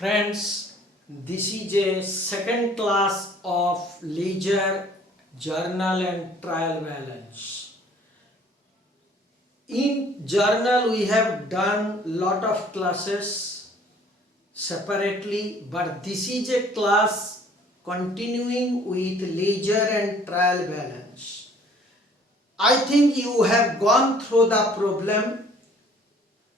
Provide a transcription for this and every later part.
Friends, this is a second class of ledger, journal and trial balance. In journal we have done lot of classes separately, but this is a class continuing with ledger and trial balance. I think you have gone through the problem,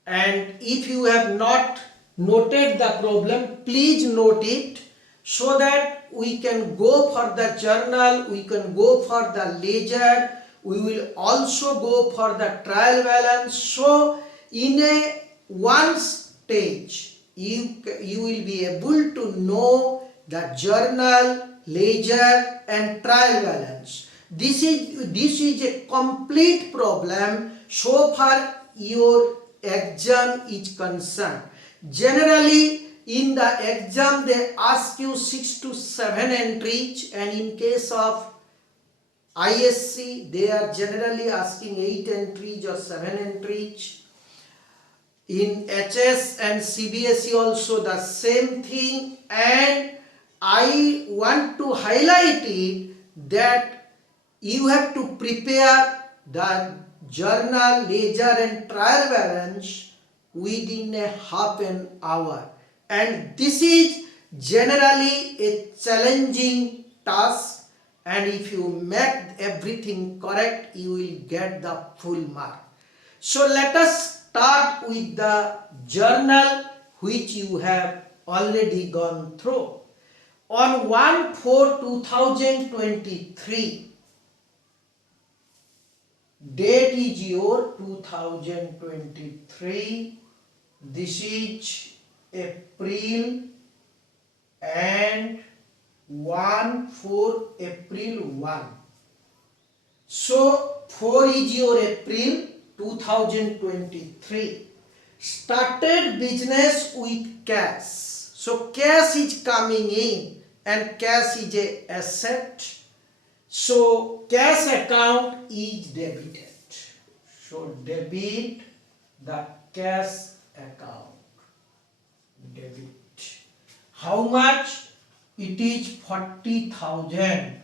and if you have not noted the problem, please note it so that we can go for the journal, we can go for the ledger, we will also go for the trial balance. So in a one stage you will be able to know the journal, ledger and trial balance. This is a complete problem so far your exam is concerned. Generally in the exam they ask you 6 to 7 entries, and in case of ISC they are generally asking 8 entries or 7 entries. In HS and CBSE also the same thing, and I want to highlight it that you have to prepare the journal, ledger and trial balance within a half an hour, and this is generally a challenging task, and if you make everything correct you will get the full mark. So let us start with the journal which you have already gone through. On 1/4/2023, date is your 2023, this is April, and 1/4/April 1. So 4 is your April 2023. Started business with cash. So cash is coming in and cash is a asset. So cash account is debited. So debit the cash account. Debit. How much? It is 40,000.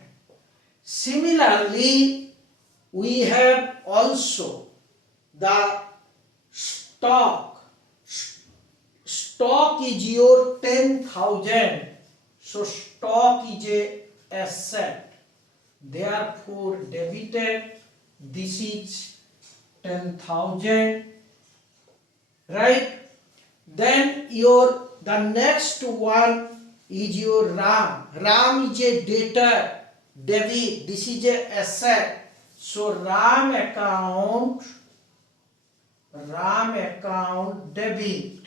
Similarly, we have also the stock. Stock is your 10,000. So stock is a asset. Therefore debited. This is 10,000. Right? Then the next one is your RAM. RAM is a debtor. Debit. This is a asset. So RAM account debit.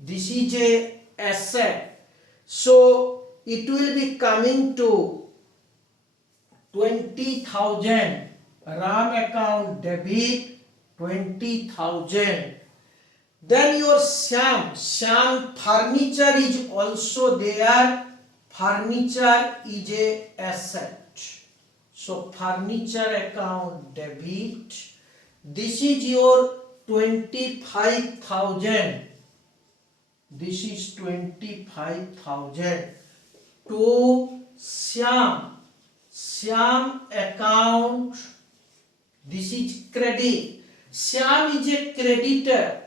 This is a asset. So it will be coming to 20,000. RAM account debit 20,000. Then your Sham furniture is also there. Furniture is a asset. So furniture account debit. This is your 25,000. This is 25,000 to Sham account. This is credit. Sham is a creditor.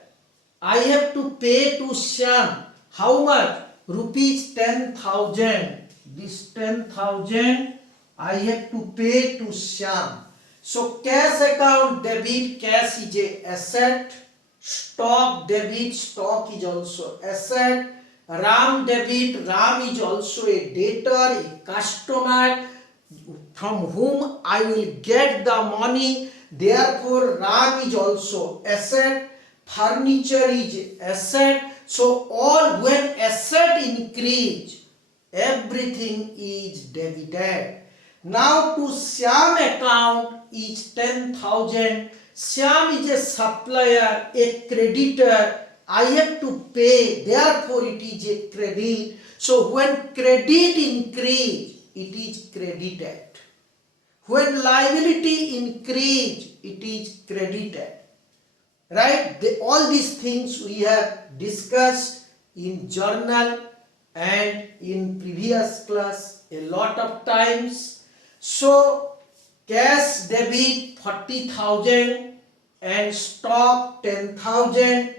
I have to pay to Sham. How much? Rupees 10,000. This 10,000 I have to pay to Sham. So cash account debit, cash is a asset. Stock debit, stock is also asset. RAM debit, RAM is also a debtor, a customer from whom I will get the money. Therefore RAM is also asset. Furniture is asset. So all when asset increase, everything is debited. Now to Sham account is 10,000. Sham is a supplier, a creditor. I have to pay, therefore it is a credit. So when credit increase, it is credited. When liability increase, it is credited. Right? All these things we have discussed in journal, and in previous class a lot of times. So cash debit 40,000 and stock 10,000,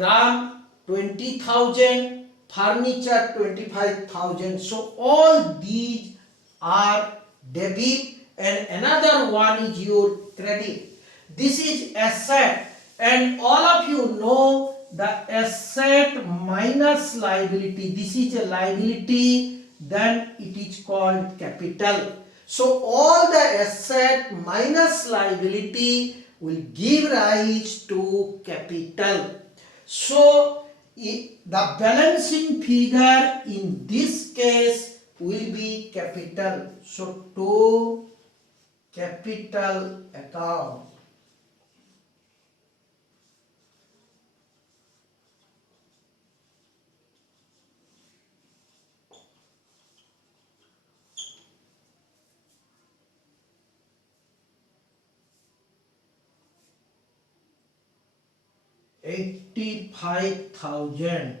RAM 20,000, furniture 25,000. So all these are debit and another one is your credit. This is asset, and all of you know the asset minus liability. This is a liability, then it is called capital. So all the asset minus liability will give rise to capital. So the balancing figure in this case will be capital. So to capital account. $85,000.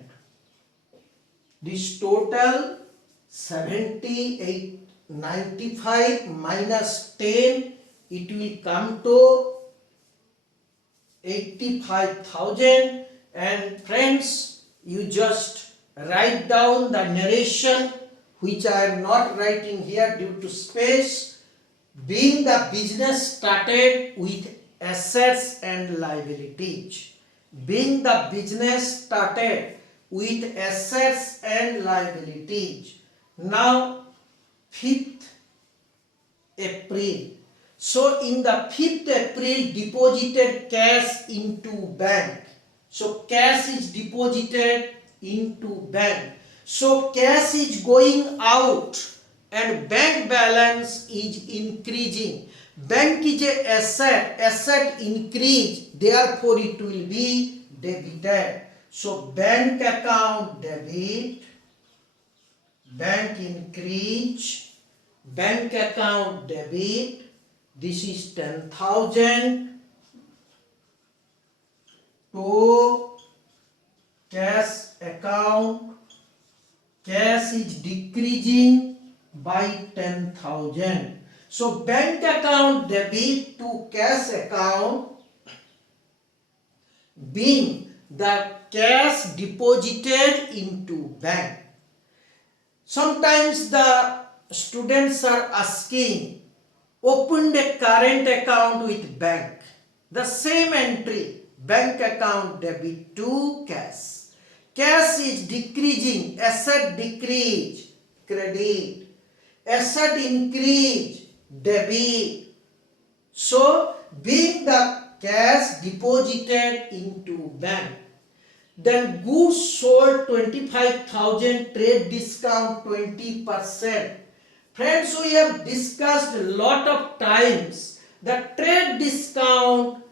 This total 95 minus 10, it will come to 85,000. And friends, you just write down the narration, which I am not writing here due to space. Being the business started with assets and liabilities. Being the business started with assets and liabilities. Now 5th April. So in the 5th April deposited cash into bank. So cash is deposited into bank. So cash is going out and bank balance is increasing. Bank is a asset increase, therefore it will be debited. So bank account debit, bank increase, bank account debit, this is 10,000 to cash account, cash is decreasing by 10,000. So bank account debit to cash account, being the cash deposited into bank. Sometimes the students are asking, opened a current account with bank. The same entry, bank account debit to cash. Cash is decreasing, asset decrease, credit. Asset increase, debit. So, being the cash deposited into bank, then goods sold 25,000, trade discount 20%. Friends, we have discussed a lot of times that trade discount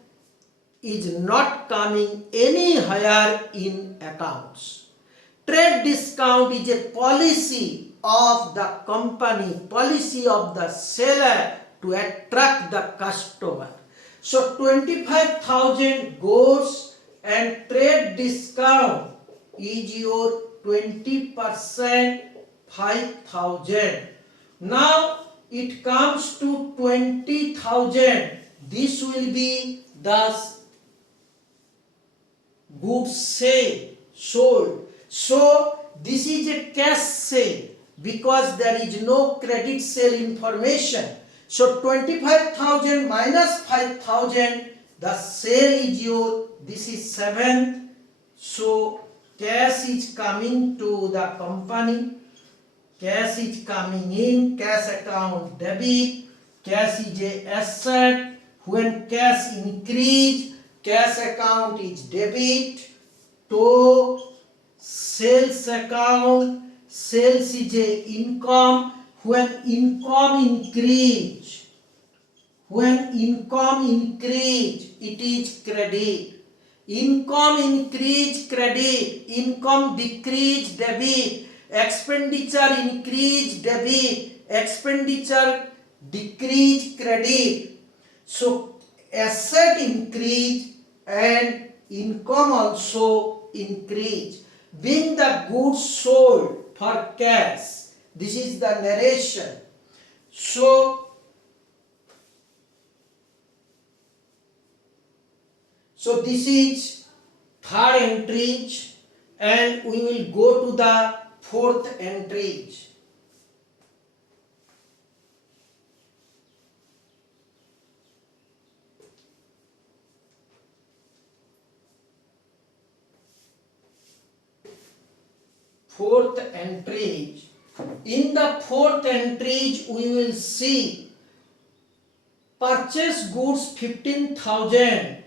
is not coming any higher in accounts. Trade discount is a policy of the company, policy of the seller to attract the customer. So 25,000 goes and trade discount is your 20%, 5,000. Now it comes to 20,000. This will be the goods sale, sold. So this is a cash sale because there is no credit sale information. So 25,000 minus 5,000, the sale is your, this is 7th. So cash is coming to the company. Cash is coming in, cash account debit, cash is a asset. When cash increase, cash account is debit to sales account, sales is a income. When income increase, it is credit. Income increase, credit. Income decrease, debit. Expenditure increase, debit. Expenditure decrease, credit. So asset increase and income also increase. being the goods sold for cash. This is the narration. So this is third entry, and we will go to the fourth entry. Fourth entry. In the fourth entry, we will see purchase goods 15,000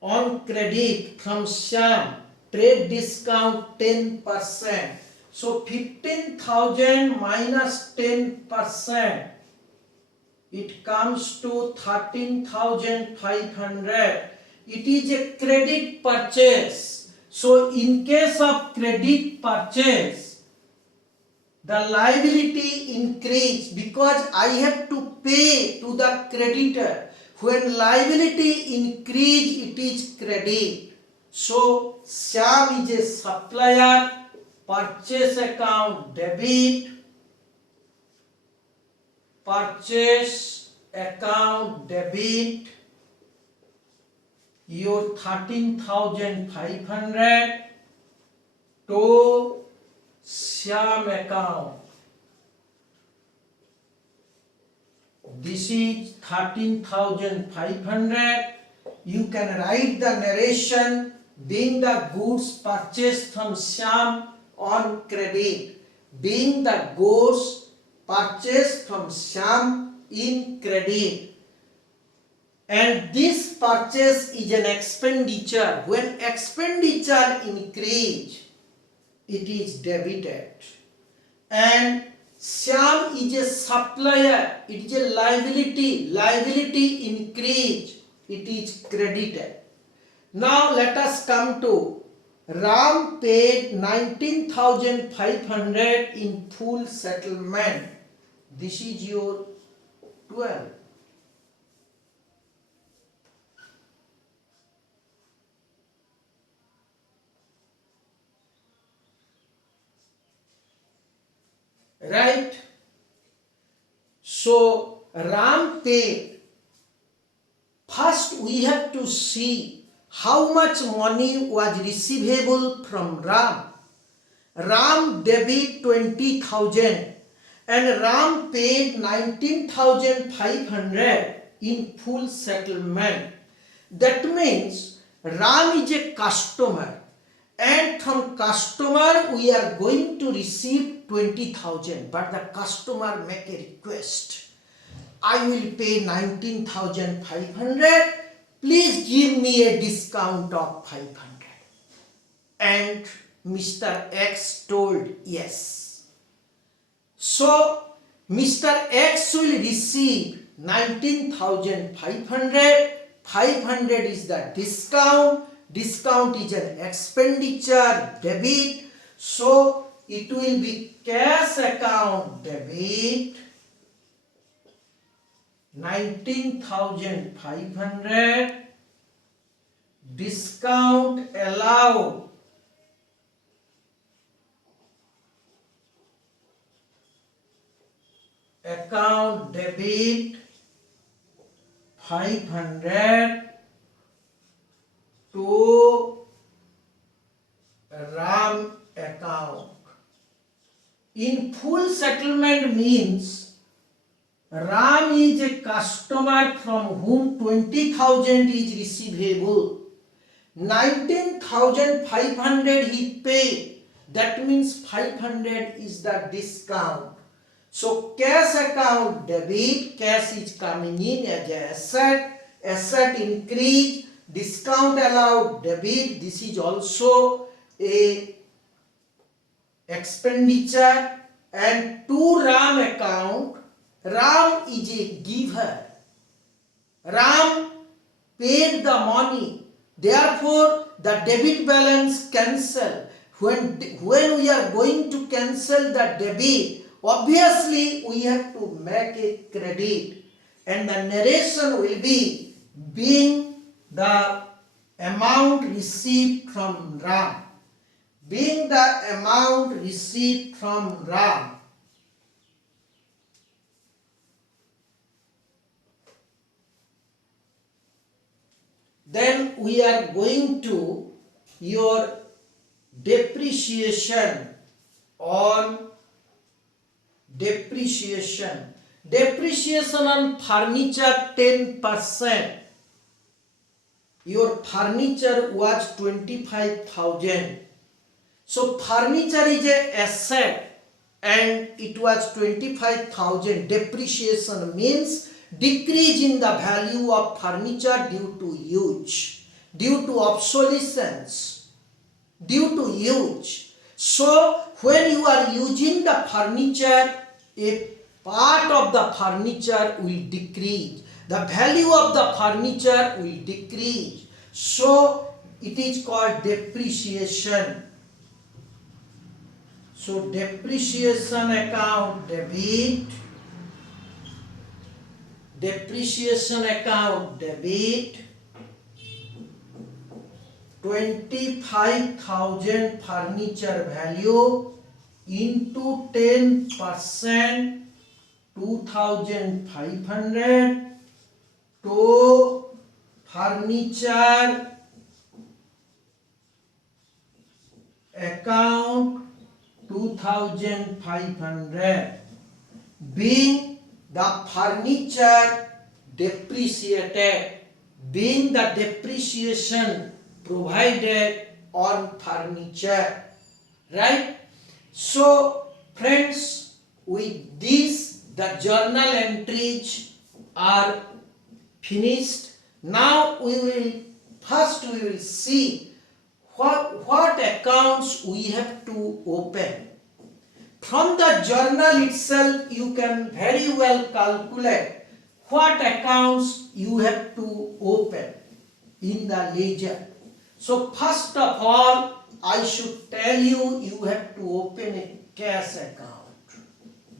on credit from Shyam, trade discount 10%. So 15,000 minus 10%, it comes to 13,500. It is a credit purchase. So in case of credit purchase, the liability increase because I have to pay to the creditor. When liability increase, it is credit. So Shyam is a supplier, purchase account debit, purchase account debit, your 13,500 to Shyam account. This is 13,500. You can write the narration being the goods purchased from Shyam on credit. Being the goods purchased from Shyam in credit. And this purchase is an expenditure. When expenditure increase, it is debited. And Shyam is a supplier, it is a liability. Liability increase, it is credited. Now let us come to Ram paid 19,500 in full settlement. This is your 12. Right? So Ram paid. First we have to see how much money was receivable from Ram. Ram debit 20,000 and Ram paid 19,500 in full settlement. That means Ram is a customer, and from customer we are going to receive 20,000, but the customer make a request. I will pay 19,500. Please give me a discount of 500. And Mr. X told yes. So Mr. X will receive 19,500. 500 is the discount. Discount is an expenditure, debit. So it will be cash account debit 19,500, discount allowed account debit 500 to Ram account. In full settlement means Ram is a customer from whom 20,000 is receivable. 19,500 he paid. That means 500 is the discount. So cash account debit, cash is coming in as an asset. Asset increase, discount allowed debit. This is also a expenditure. And to Ram account, Ram is a giver. Ram paid the money. Therefore, the debit balance cancel. When we are going to cancel the debit, obviously we have to make a credit. And the narration will be being the amount received from Ram. being the amount received from RAM. Then we are going to your depreciation on depreciation. Depreciation on furniture 10%. Your furniture was 25,000. So furniture is a asset and it was 25,000. Depreciation means decrease in the value of furniture due to use, due to obsolescence, due to use. So when you are using the furniture, a part of the furniture will decrease. The value of the furniture will decrease. So it is called depreciation. So depreciation account debit, depreciation account debit, 25,000 furniture value into 10%, 2,500 to furniture account 2,500, being the furniture depreciated, being the depreciation provided on furniture, right? So friends, with this the journal entries are finished. Now we will see what accounts we have to open. From the journal itself you can very well calculate what accounts you have to open in the ledger. So first of all, I should tell you, you have to open a cash account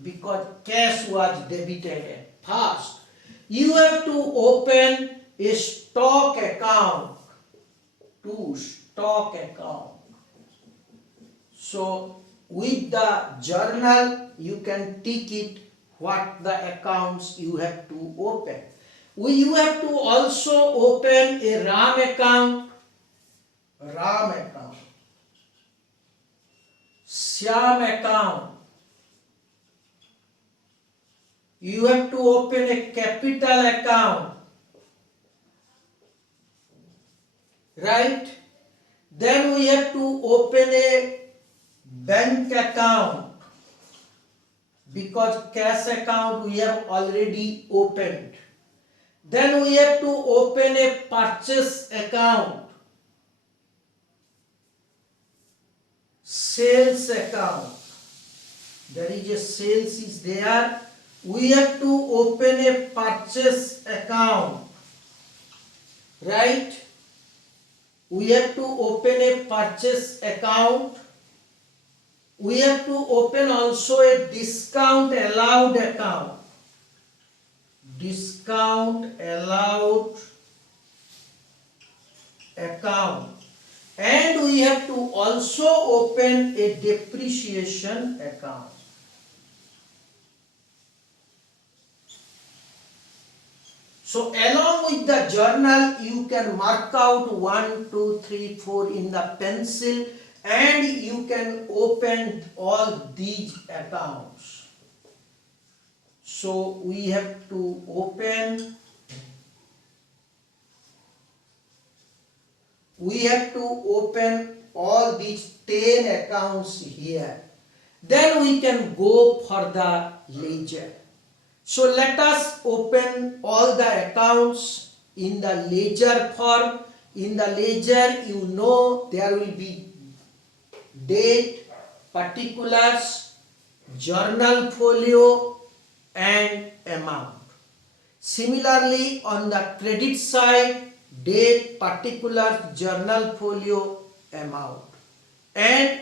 because cash was debited first. You have to open a stock account, stock account. So with the journal you can tick it what the accounts you have to open. You have to also open a RAM account, SHAM account. You have to open a capital account, right? Then we have to open a bank account because cash account we have already opened. Then we have to open a purchase account, sales account. There is a sales is there. We have to open a purchase account, right? We have to open a purchase account. We have to open also a discount allowed account. Discount allowed account. And we have to also open a depreciation account. So along with the journal, you can mark out 1, 2, 3, 4 in the pencil and you can open all these accounts. So we have to open all these 10 accounts here. Then we can go for the ledger. So let us open all the accounts in the ledger form. In the ledger, you know there will be date, particulars, journal folio and amount. Similarly, on the credit side, date, particulars, journal folio, amount. And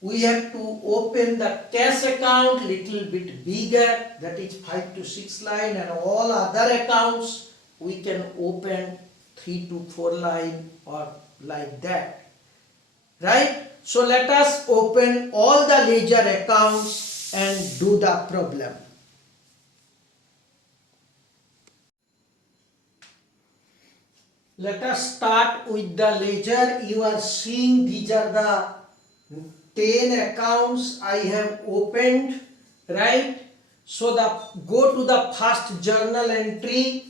we have to open the cash account little bit bigger, that is 5 to 6 line, and all other accounts we can open 3 to 4 line or like that. right? So let us open all the ledger accounts and do the problem. Let us start with the ledger. You are seeing these are the 10 accounts I have opened, right? So go to the first journal entry,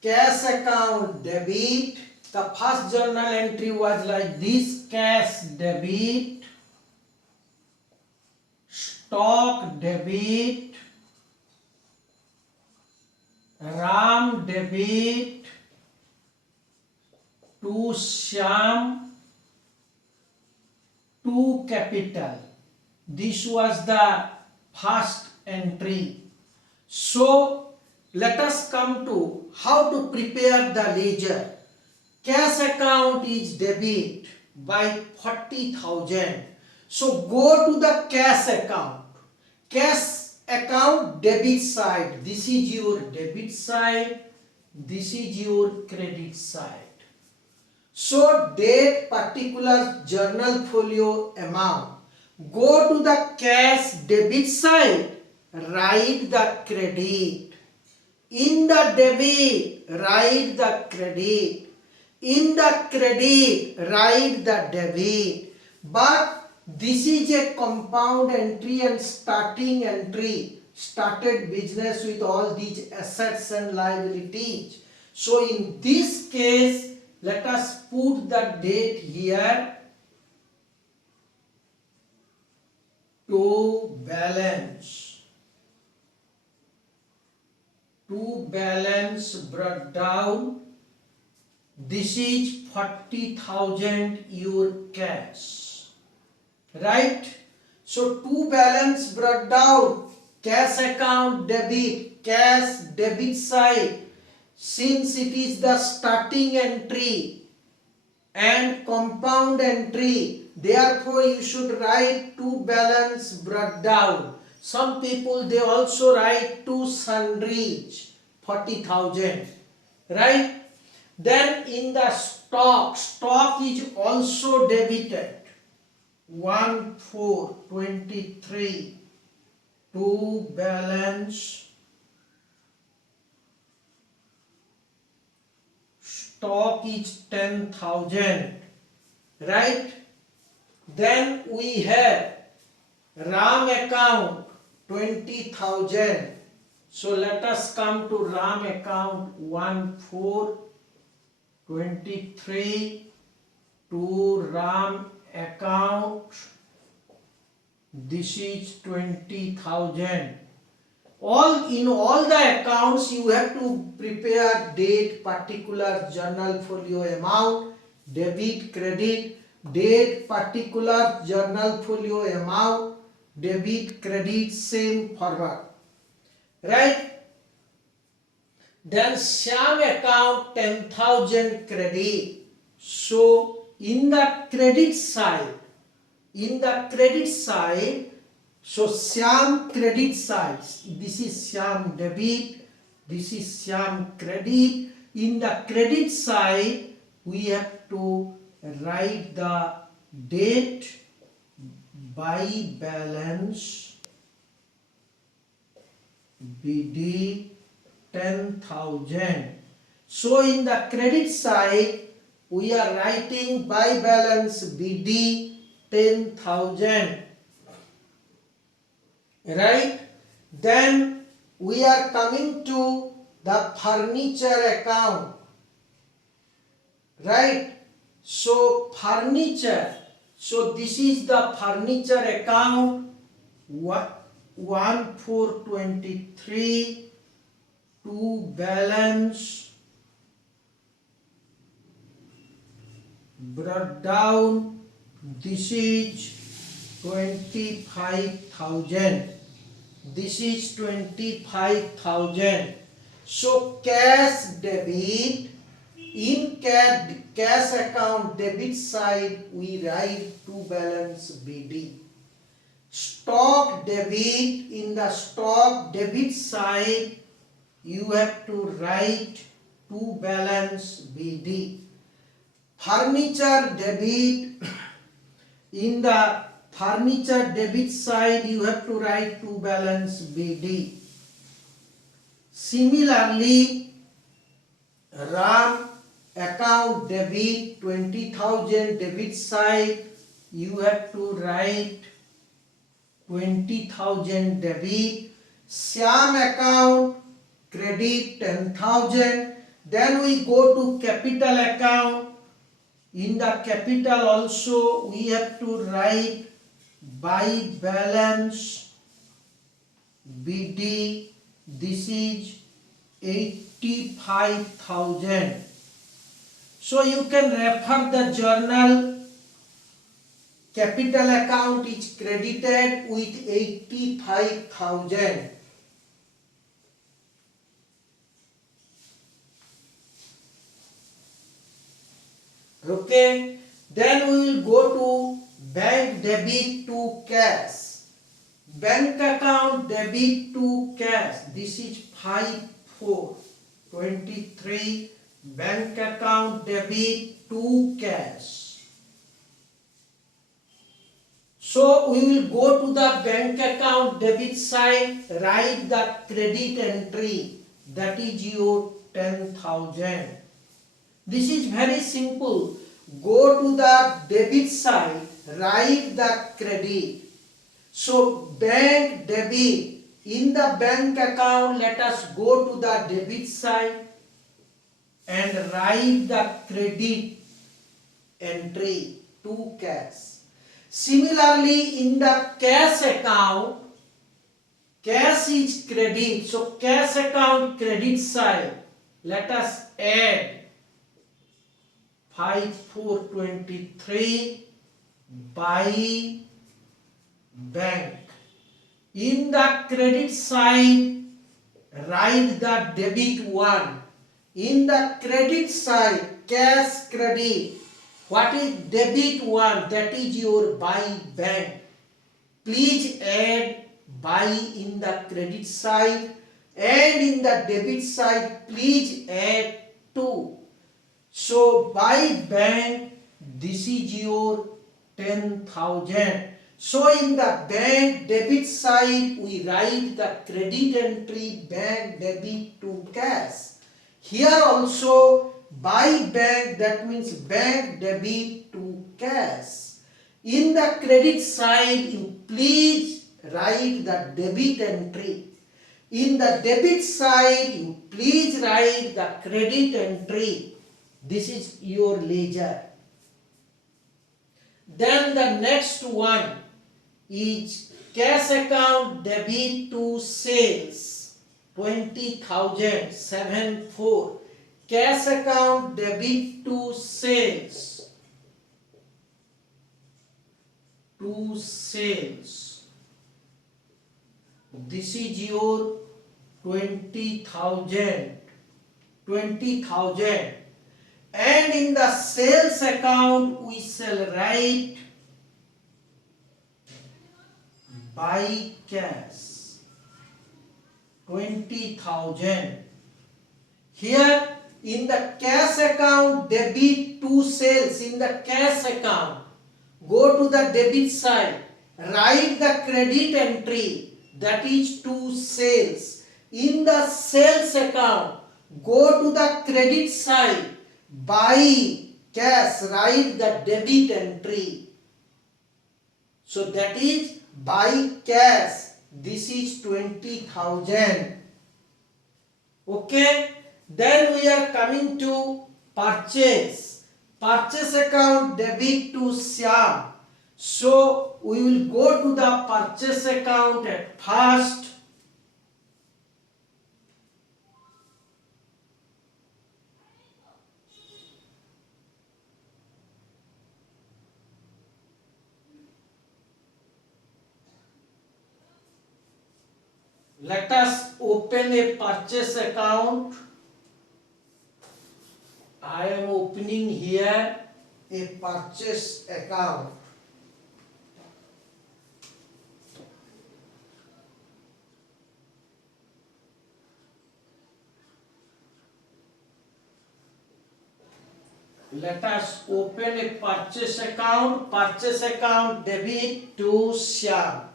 cash account debit. The first journal entry was like this: cash debit, stock debit, RAM debit to Shyam to capital. This was the first entry. So let us come to how to prepare the ledger. Cash account is debit by 40,000. So go to the cash account. Cash account debit side. This is your debit side. This is your credit side. So date particular journal folio amount. Go to the cash debit side, write the credit. In the debit, write the credit. In the credit, write the debit. But this is a compound entry and starting entry. Started business with all these assets and liabilities. So in this case, let us put the date here to balance. To balance brought down. This is 40,000 your cash. Right? So to balance brought down. Cash account debit. Cash debit side. Since it is the starting entry and compound entry, therefore you should write to balance brought down. Some people they also write to sundries 40,000, right? Then in the stock is also debited 1,423 to balance. Stock is 10,000, right? Then we have RAM account 20,000. So let us come to RAM account 1,423 to RAM account. This is 20,000. In all the accounts you have to prepare date, particular, journal folio amount, debit, credit, date, particular, journal folio amount, debit, credit, same forward, right? Then Shyam account 10,000 credit. So in the credit side, so Shyam credit side, this is Shyam debit, this is Shyam credit. In the credit side, we have to write the date by balance BD 10,000. So in the credit side, we are writing by balance BD 10,000. Right? Then we are coming to the furniture account. Right? So furniture. So this is the furniture account 1,423 to balance brought down. This is 25,000. This is 25,000. So cash debit, in cash account debit side we write to balance BD. Stock debit, in the stock debit side you have to write to balance BD. Furniture debit, In the furniture debit side, you have to write to balance BD. Similarly, RAM account debit 20,000 debit side, you have to write 20,000 debit. Syam account credit 10,000. Then we go to capital account. In the capital also we have to write by balance BD. This is 85,000. So you can refer the journal. Capital account is credited with 85,000. Okay, then we will go to bank debit to cash. Bank account debit to cash. This is 5423. Bank account debit to cash. So we will go to the bank account debit side, write the credit entry, that is your 10,000. This is very simple. Go to the debit side, write the credit. So bank debit, in the bank account, let us go to the debit side and write the credit entry to cash. Similarly, in the cash account, cash is credit. So cash account credit side, let us add 5423 by bank. In the credit side, write the debit 1. In the credit side, cash credit. What is debit 1? That is your by bank. Please add by in the credit side, and in the debit side, please add 2. So by bank, this is your 10,000. So in the bank debit side, we write the credit entry bank debit to cash. Here also by bank, that means bank debit to cash. In the credit side, you please write the debit entry. In the debit side, you please write the credit entry. This is your ledger. Then the next one is cash account debit to sales, 20,000, 74. Cash account debit to sales, This is your 20,000. And in the sales account, we shall write by cash, 20,000. Here in the cash account debit to sales, in the cash account, go to the debit side, write the credit entry, that is to sales. In the sales account, go to the credit side, by cash, write the debit entry. So that is by cash. This is 20,000. Okay. Then we are coming to purchase. Purchase account debit to Syam. So we will go to the purchase account at first. Let us open a purchase account. I am opening here a purchase account. Let us open a purchase account debit to Shyam.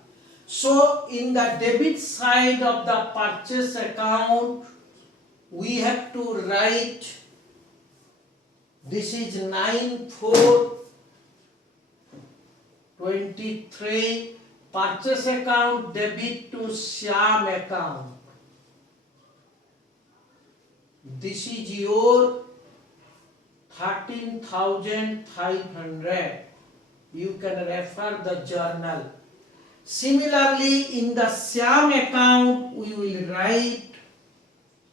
So in the debit side of the purchase account, we have to write, this is 9423, purchase account debit to Shyam account. This is your 13,500. You can refer the journal. Similarly, in the Shyam account, we will write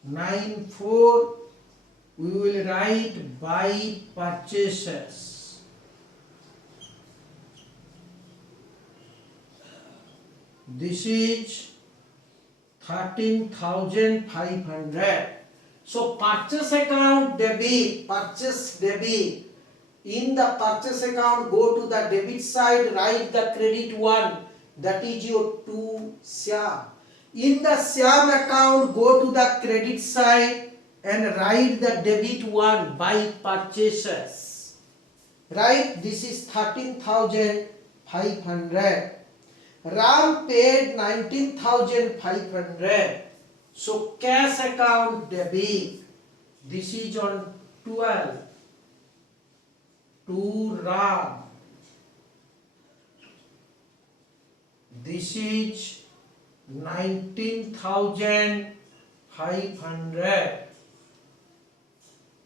94. We will write by purchases. This is 13,500. So purchase account debit, purchase debit. In the purchase account, go to the debit side, write the credit 1, that is your to Shyam. In the Shyam account, go to the credit side and write the debit 1 by purchases. Right? This is 13,500. Ram paid 19,500. So cash account debit. This is on 12 to Ram. This is 19,500.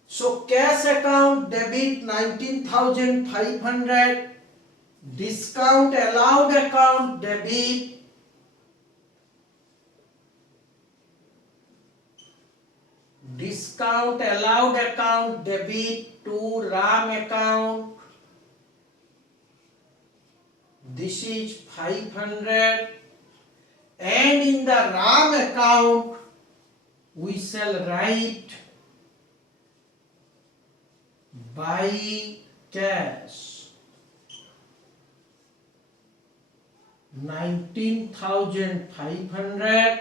So cash account debit 19,500. Discount allowed account debit. Discount allowed account debit to Ram account. This is 500. And in the Ram account, we shall write by cash 19,500,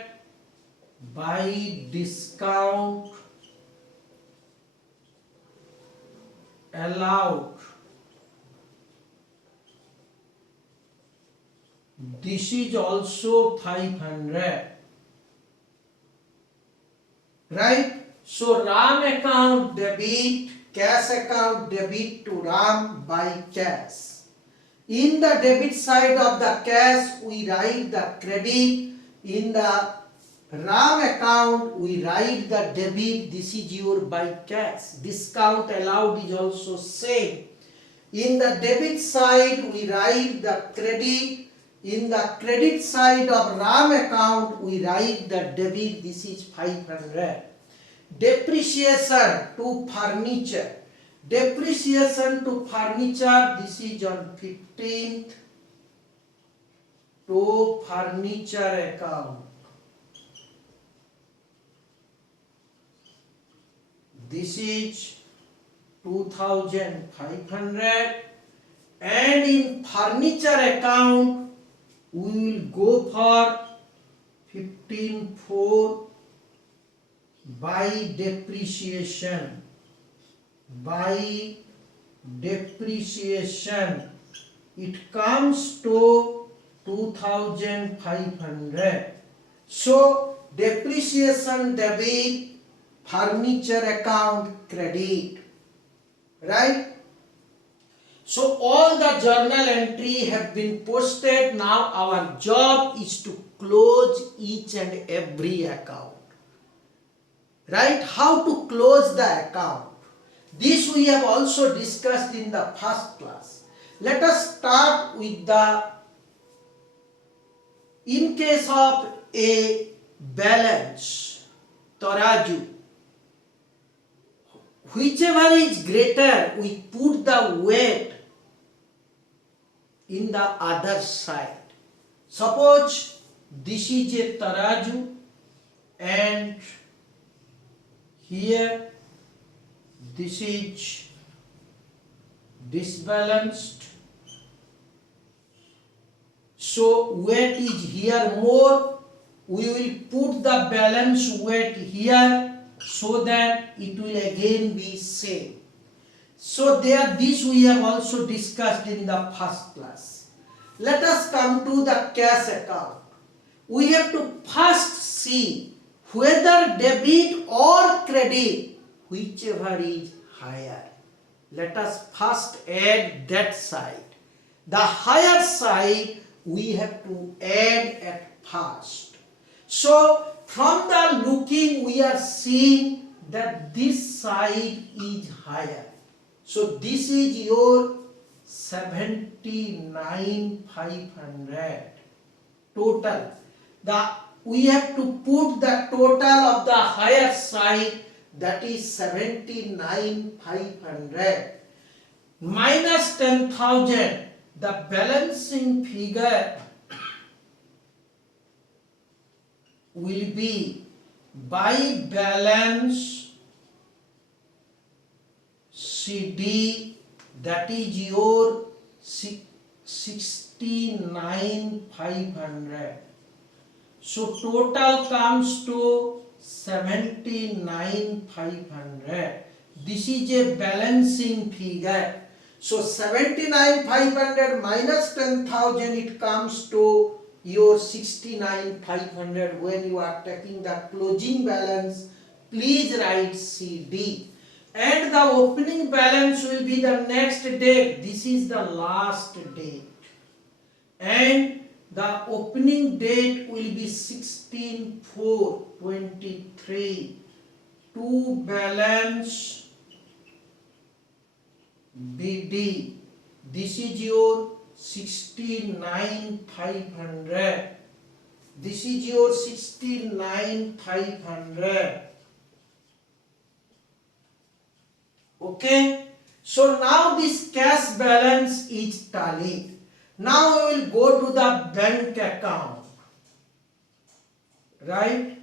by discount allowed. This is also 500. Right? So Ram account debit, cash account debit to Ram by cash. In the debit side of the cash, we write the credit. In the Ram account, we write the debit. This is your by cash. Discount allowed is also same. In the debit side, we write the credit. In the credit side of Ram account, we write the debit. This is 500. Depreciation to furniture. Depreciation to furniture. This is on 15th to furniture account. This is 2,500. And in furniture account, we will go for 15,400 by depreciation. By depreciation, it comes to 2,500. So depreciation debit, furniture account credit. Right? So all the journal entry have been posted. Now our job is to close each and every account. Right? How to close the account? This we have also discussed in the first class. Let us start with the, in case of a balance, taraju, whichever is greater, we put the weight in the other side. Suppose this is a taraju and here this is disbalanced. So weight is here more. We will put the balance weight here so that it will again be same. So this we have also discussed in the first class. Let us come to the cash account. We have to first see whether debit or credit, whichever is higher. Let us first add that side. The higher side we have to add at first. So from the looking we are seeing that this side is higher. So this is your 79,500 total. We have to put the total of the higher side, that is 79,500 minus 10,000. The balancing figure will be by balance CD, that is your 69,500. So total comes to 79,500. This is a balancing figure. So 79,500 minus 10,000, it comes to your 69,500. When you are taking the closing balance, please write CD. And the opening balance will be the next date. This is the last date. And the opening date will be 16/4/23. To balance BD. This is your 69,500. This is your 69,500. Okay. So now this cash balance is tallied. Now we will go to the bank account. Right?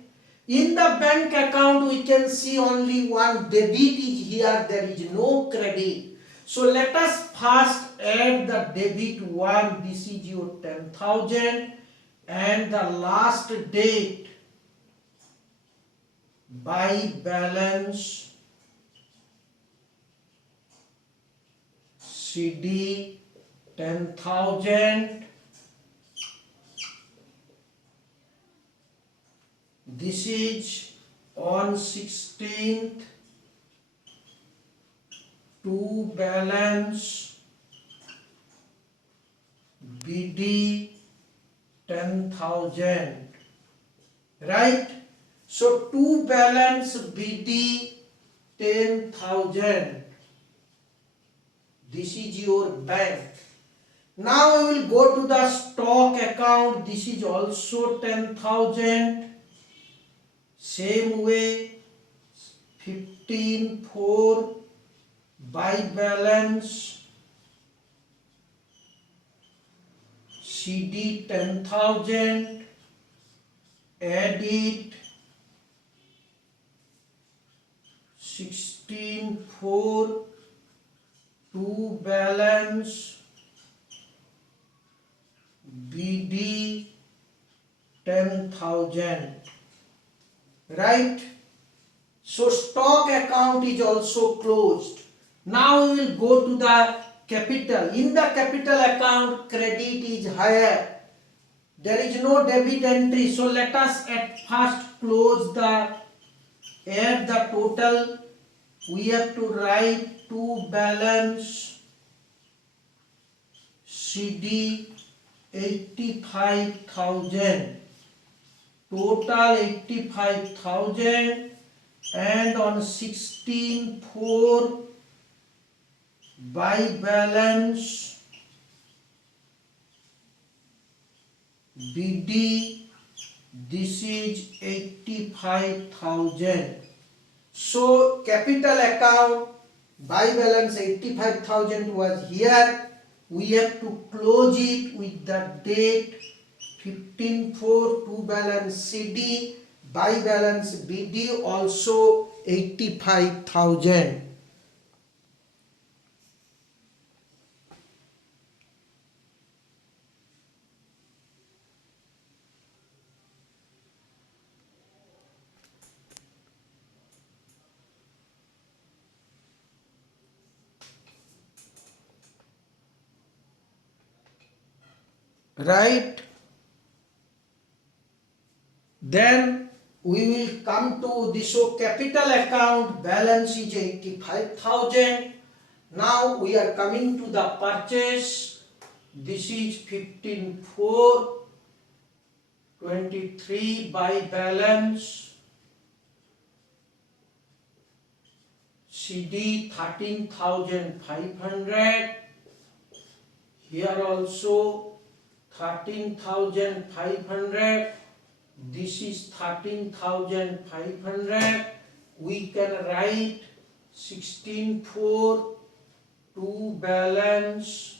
In the bank account we can see only one debit is here, there is no credit. So let us first add the debit one, this is your 10,000, and the last date by balance CD 10,000. This is on 16th. To balance BD 10,000. Right? So to balance BD 10,000. This is your bank. Now we will go to the stock account. This is also 10,000. Same way, 15/4 by balance CD 10,000. Add it 16/4 to balance BD 10,000. Right? So stock account is also closed. Now we will go to the capital. In the capital account, credit is higher. There is no debit entry. So let us at first close add the total. We have to write to balance CD 85,000. Total 85,000, and on 16/4 by balance BD, this is 85,000. So capital account by balance 85,000 was here. We have to close it with the date 15/4 to balance CD by balance BD also 85,000. right? Then we will come to the capital account balance is 85,000. Now we are coming to the purchase. This is 15,423 by balance. CD 13,500. Here also 13,500. This is 13,500. We can write 16,4 to balance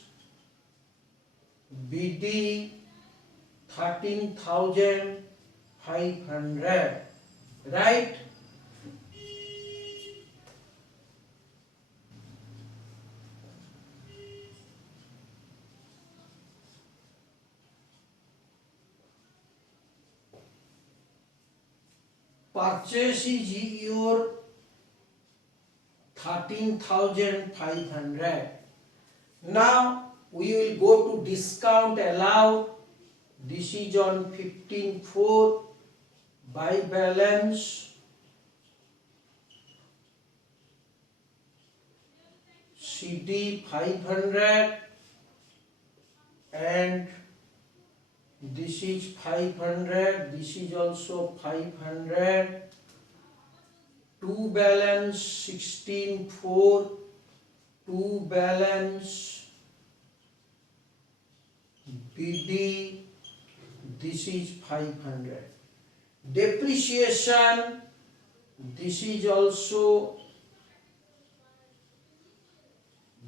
BD 13,500, right? Purchase is your 13,500. Now we will go to discount allowed. This is on 15,4 by balance CD 500 and this is 500, this is also 500. To balance 16,4 to balance BD, this is 500. Depreciation, this is also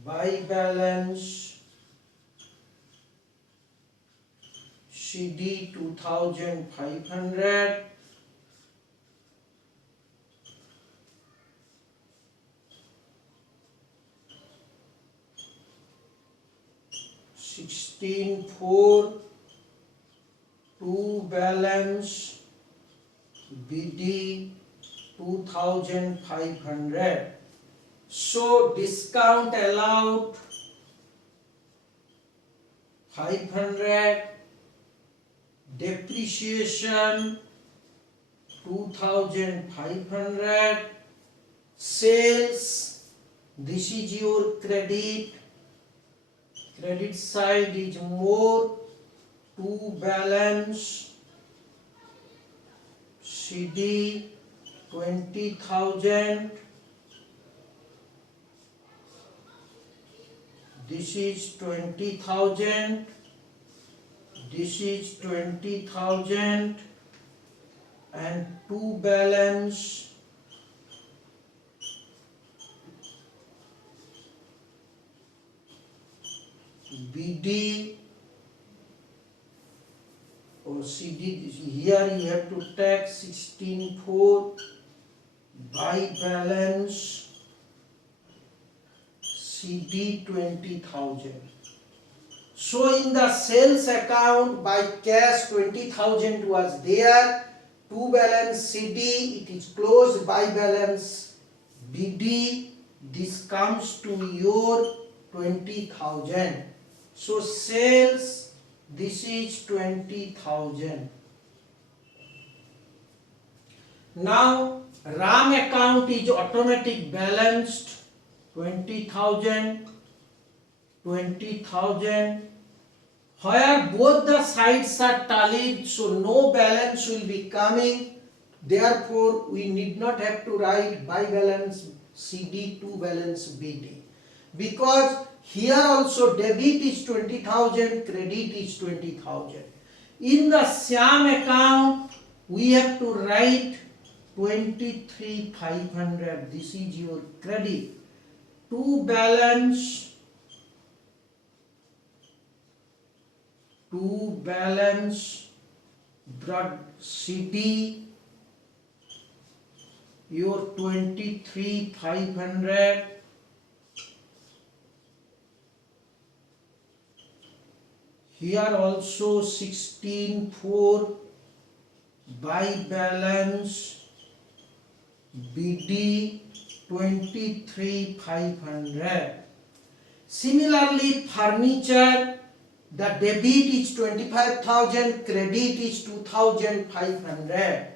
by balance CD 2,500. (16,4) to balance BD 2,500. So discount allowed 500, depreciation 2,500, sales, this is your credit side is more, to balance CD 20,000, this is 20,000, this is 20,000, and to balance BD or CD, here you have to take 16,4 by balance CD 20,000. So in the sales account by cash 20,000 was there, to balance CD it is closed, by balance BD this comes to your 20,000. So sales, this is 20,000. Now RAM account is automatic balanced 20,000, 20,000. Where both the sides are tallied, so no balance will be coming. Therefore, we need not have to write by balance CD to balance BD. Because here also debit is 20,000, credit is 20,000. In the SAM account, we have to write 23,500. This is your credit. To balance broad CD, your 23,500. Here also 16,4 by balance BD 23,500. Similarly, furniture The debit is 25,000, credit is 2,500.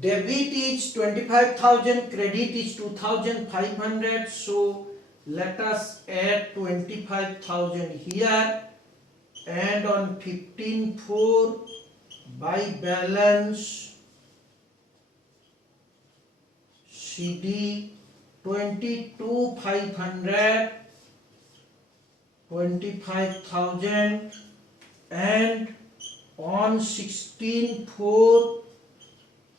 Debit is 25,000, credit is 2,500. So let us add 25,000 here, and on 15/4 by balance CD 22,500, 25,000, and on 16/4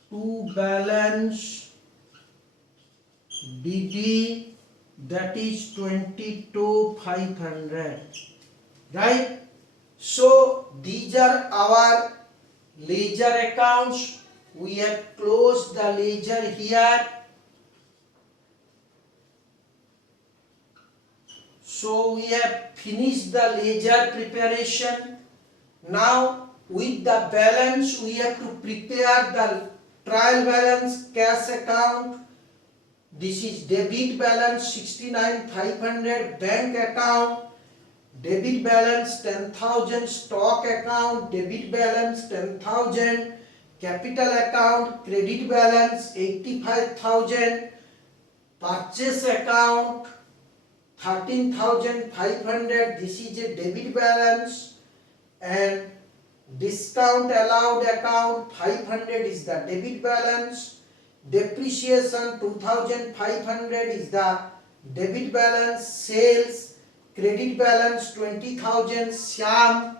to balance DD, that is 22,500, right? So these are our ledger accounts. We have closed the ledger here. So we have finished the ledger preparation. Now with the balance we have to prepare the trial balance cash account. This is debit balance 69,500, bank account debit balance 10,000, stock account debit balance 10,000, capital account credit balance 85,000, purchase account 13,500, this is a debit balance, and discount allowed account 500 is the debit balance, depreciation 2,500 is the debit balance, sales credit balance 20,000, Sham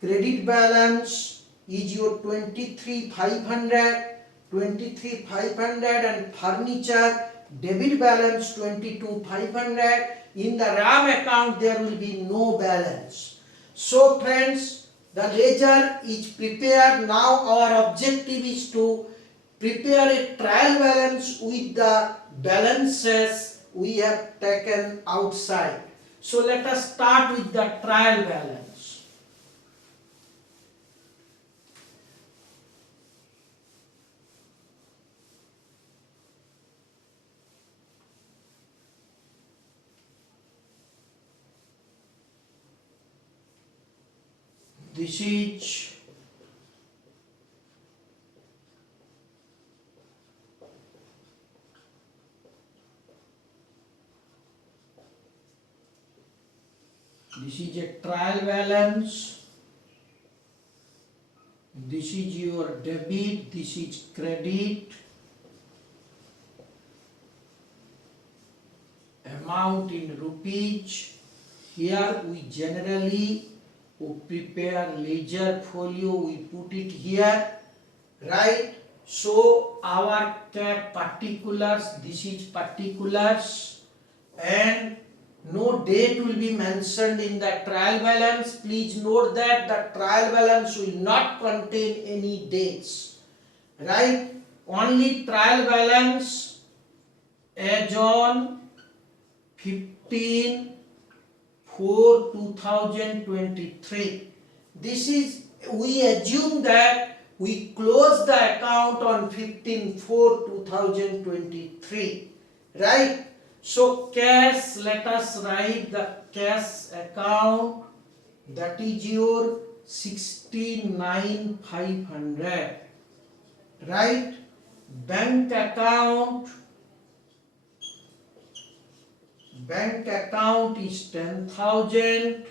credit balance is your 23,500, and furniture debit balance 22,500. In the RAM account there will be no balance. So friends, the ledger is prepared. Now our objective is to prepare a trial balance with the balances we have taken outside. So let us start with the trial balance. This is a trial balance. This is your debit, this is credit. Amount in rupees. Here we generally prepare ledger folio, we put it here, right? So our particulars, this is particulars, and no date will be mentioned in the trial balance. Please note that the trial balance will not contain any dates, right? Only trial balance as on 15/4/2023. This is, we assume that we close the account on 15/4/2023, right? So cash, let us write the cash account, that is your 69,500, right? Bank account is 10,000,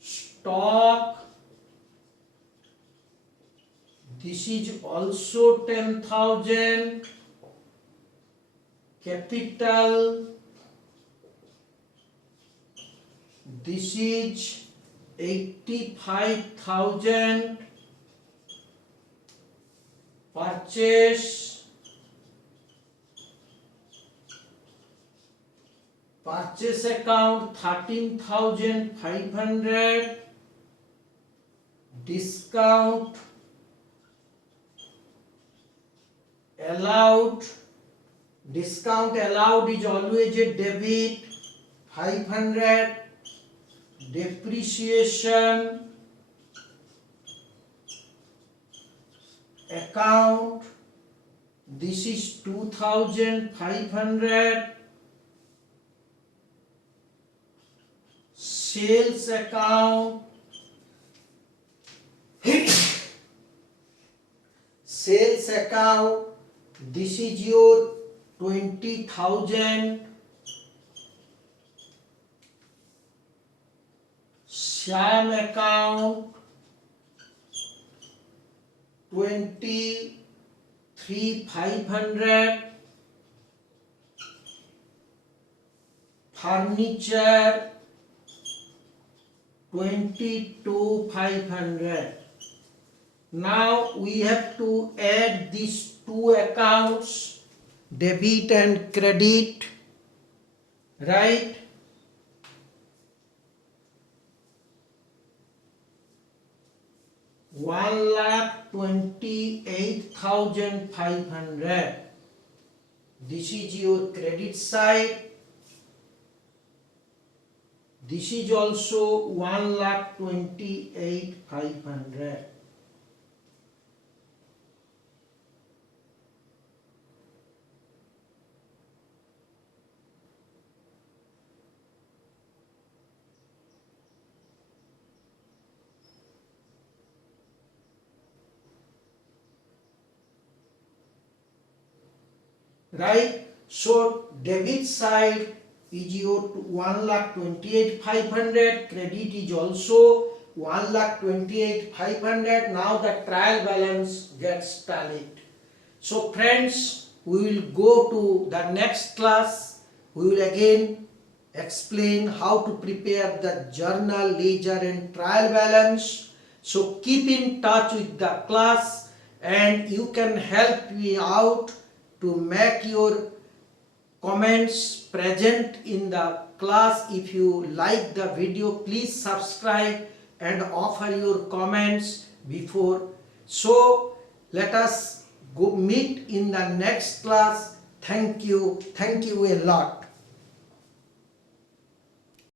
stock, this is also 10,000, capital, this is 85,000, purchase account 13,500, discount allowed is always a debit 500, depreciation account, this is 2500, sales account, sales account, this is your 20,000, sham account 23,500, furniture 22,500. Now we have to add these two accounts, debit and credit, right? $1,28,500. This is your credit side. This is also 1,28,500. Right? So debit side is your 1,28,500, credit is also 1,28,500. Now the trial balance gets tallied. So friends, we will go to the next class. We will again explain how to prepare the journal, ledger and trial balance. So keep in touch with the class and you can help me out to make your comments present in the class. If you like the video, please subscribe and offer your comments before. So let us go meet in the next class. Thank you a lot.